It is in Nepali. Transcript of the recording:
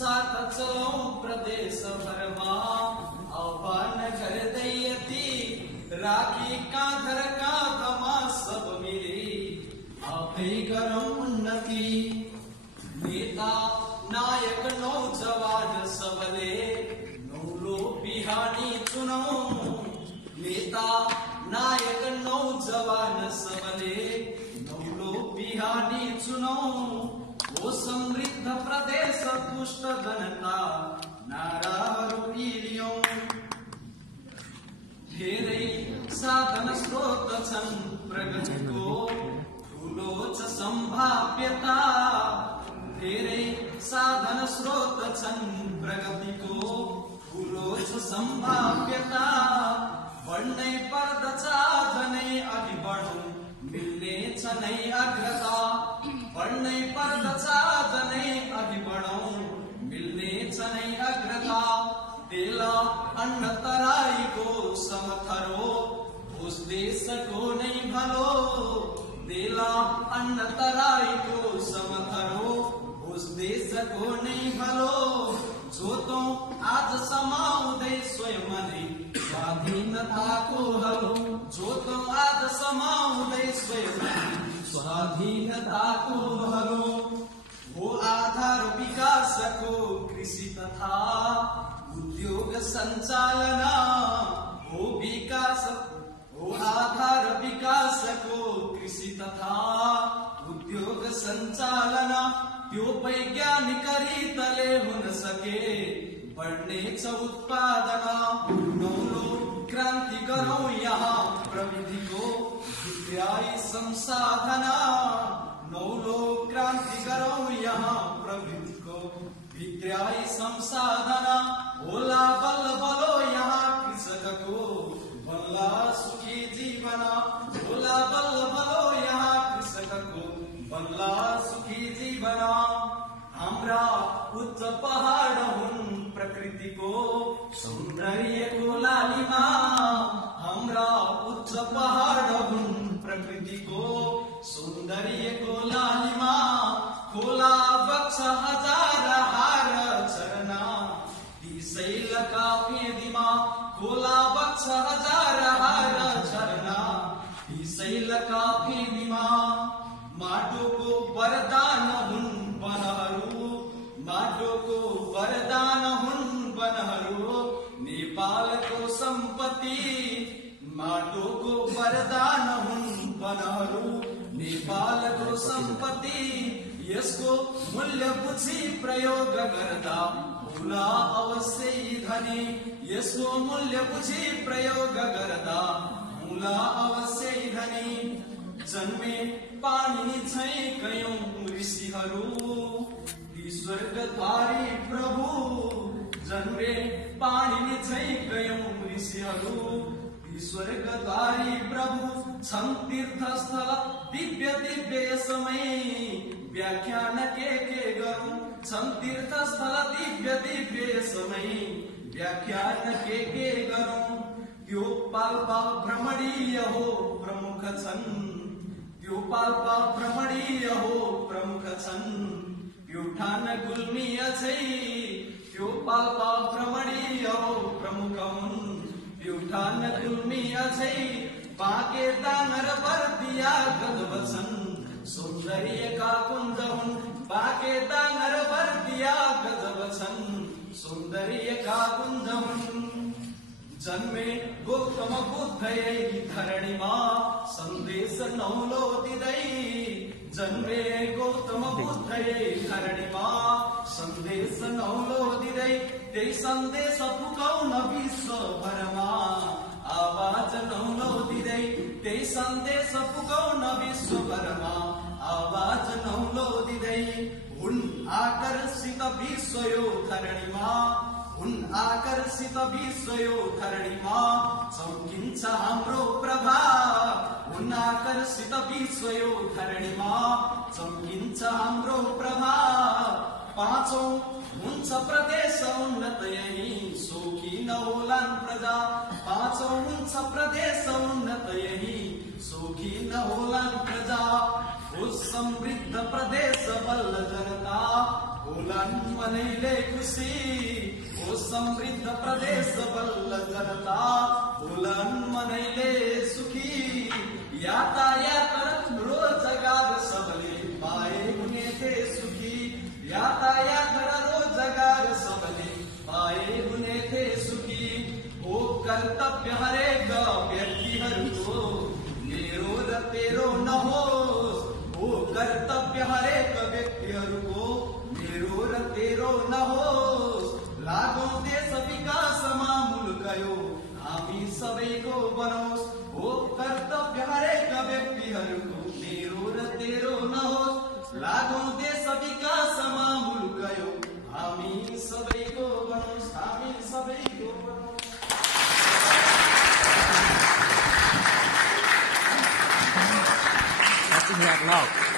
साथ चलौं प्रदेश भरमा आह्वान गर्दै यति राखी काँधर काँधमा सब मिली आफै गरौं उन्नति। नेता नायक नौजवान सबले नौलो बिहानी चुनौं। नेता नायक नौजवान सबले नौलो बिहानी चुनौं। ओ समृद्ध प्रदेश पुष्ट जनता नाराहरू पिलियौं। धेरै साधन स्रोत छन् प्रगतिको ठुलो छ सम्भाव्यता। धेरै साधन स्रोत छन् प्रगतिको ठुलो छ सम्भाव्यता। बढ्नै पर्दछ आज नै अघि बढौं मिल्ने छ नै अग्रता। बढ्नै पर्दछ आज नै अघि बढौं मिल्ने छ नै अग्रता। तेला अन्न तराईको समथरो उस देशको नै भलो। तेला अन्न तराईको समथरो उस देशको नै भलो। जोतौं आज समाउँदै स्वयं नै स्वाधीनताको हलो। जोतौं आज समाउँदै स्वयं स्वाधीनताको हलो। हो आधार विकासको कृषि तथा उद्योग सञ्चालना। हो आधार विकासको कृषि तथा उद्योग सञ्चालना। त्यो वैज्ञानिक रीतले हुन सके बढ्ने छ उत्पादन। नौलो क्रान्ति गरौं यहाँ प्रविधिको भित्र्याई संसाधना। नौलो क्रान्ति गरौं यहाँ प्रविधिको भित्र्याई संसाधना। होला बल्ल बलो यहाँ कृषकको बल्ला सुखी जीवन। होला बल्ल बलो यहाँ कृषकको बल्ला सुखी जीवन। हाम्रा उच्च पहाड हुन् प्रकृतिको सौन्दर्यको लालिमा। हाम्रा उच्च पहाड हुन् प्रकृतिको सौन्दर्यको लालिमा। खोला बग्छ हजार हार झरना ती शैलका फेदीमा। खोला बग्छ हजार हार झरना ती शैलका फेदीमा। माटोको वरदान हुन् वनहरू। माटोको वरदान हुन् वनहरू नेपालको सम्पत्ति। माटोको वरदान हुन् वनहरू नेपालको सम्पत्ति। यसको मूल्य बुझी प्रयोग गर्दा होला अवश्यै धनी। यसको मूल्य बुझी प्रयोग गर्दा होला अवश्यै धनी। जन्मे पाणिनि झैं कयौं ऋषिहरू ती स्वर्गद्वारी प्रभु। जन्मे पाणिनि झैं कयौं ऋषिहरू ती स्वर्गद्वारी प्रभु। छन् तीर्थस्थल दिव्य दिव्य समय व्याख्यान के गरौं। छन् तीर्थस्थल दिव्य दिव्य समय व्याख्यान के गरौं। त्यो पाल्पा भ्रमणीय हो प्रमुख छन्। त्यो पाल्पा भ्रमणीय हो प्रमुख छन्। प्युठान गुल्मी अझै त्यो पाल्पा भ्रमणीय हो प्रमुख हुन्। प्युठान गुल्मी अझै बाँके दाङर बर्दिया गजब छन्। सौन्दर्यका कुञ्ज हुन्। बाँके दाङर बर्दिया गजब छन्। सौन्दर्यका कुञ्ज हुन्। जन्मे गौतम बुद्ध यही धरणीमा सन्देश नौलो दिँदै। जन्मे गौतम बुद्ध यही धरणीमा सन्देश नौलो दिँदै। त्यही सन्देश पुकाउन विश्वभरमा आवाज नौलो दिँदै। त्यही सन्देश पुकाउन विश्वभरमा आवाज नौलो दिँदै। हुन् आकर्षित विश्व यो धरणीमा। हुन् आकर्षित विश्व यो धरणीमा चम्किन्छ हाम्रो प्रभा। हुन् आकर्षित विश्व यो धरणीमा चम्किन्छ हाम्रो प्रभा। पाँचौं हुन्छ प्रदेश उन्नत यही सोखी नहोलान् प्रजा। पाँचौं हुन्छ प्रदेश उन्नत यही सोखी नहोलान् प्रजा। हो समृद्ध प्रदेश बल्ल जनता। बोलन मनैले खुसी हो समृद्ध प्रदेश बल्ल जनता बोलन मनैले सुखी यातायात रोजगार सबले पाए हुने थे सुखी यातायात रोजगार सबले पाए हुने थे सुखी हो कर्तव्य हरेक व्यक्तिहरूको मेरो र तेरो नहोस् हो कर्तव्य हरेक व्यक्तिहरूको मेरो र तेरो नहोस् लागौं देश विकासमा मुलुक यो हामी सबैको बनोस् हो कर्तव्य हरेक व्यक्तिहरूको मेरो र तेरो नहोस् लागौं देश विकासमा मुलुक यो हामी सबैको बनोस् हामी सबैको बनोस् Nhạc nào